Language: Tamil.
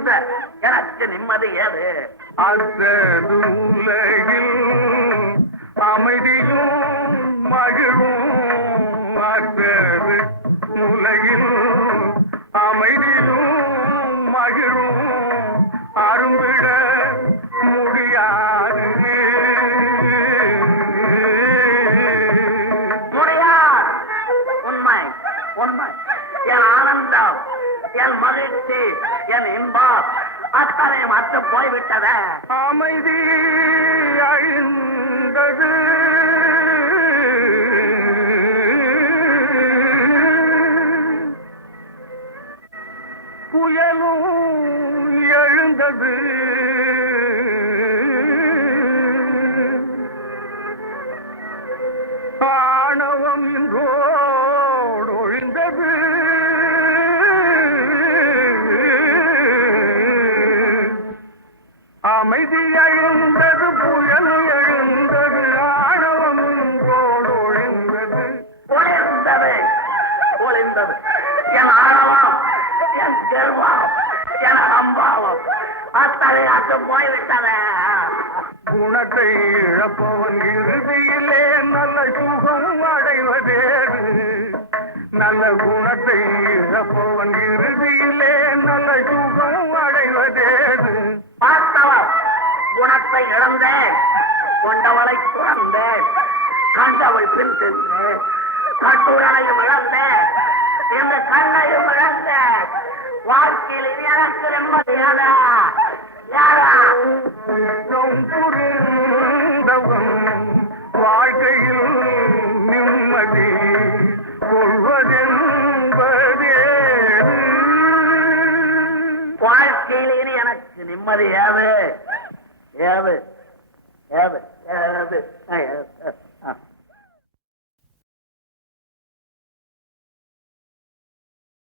வாழ்கின்ற எனக்கு நிம்மதி ஏது? அத்தது உலகில் அமைதியும் மகிழும், அத்தது உலகில் அமைதியும் மகிழும் அரும்பிட முடியாது. உண்மை உண்மை. என் ஆனந்தம், என் மகிழ்ச்சி, என் இன்பம் அத்தனை மற்ற போய்விட்டத. அமைதி அழிந்தது, புயலும் எழுந்தது, ஆணவம் இன்றோடு ஒழிந்தது, அமைதி எழுந்தது, புயல் எழுந்தது, ஆணவம் இன்றோடு ஒழிந்தது. ஒளிர்ந்தது ஒளிர்ந்தது என் ஆணவம், என் கர்வம், என் அம்பாவம் அத்தனை அத்து போய்விட்டத. குணத்தை இழப்பவன் இறுதியிலே நல்ல சுகம் அடைவதேது, நல்ல குணத்தை இழப்பவன் இறுதியிலே நல்ல சுகம் அடைவதேது. பார்த்தவன் குணத்தை இழந்தேன், கொண்டவளை துறந்தேன், கண்டவள் பின் சென்றேன், கட்டுரனையும் இழந்தேன், இந்த கண்ணையும் இழந்தேன். வாழ்க்கையில் இது எனக்கு நிம்மதியாதா? யாரா புரிந்தவன் வாழ்க்கையில் நிம்மதி கொள்வதென்பதே. வாழ்க்கையில் இது எனக்கு நிம்மதி ஏது? ஏது ஏது ஏது ஏது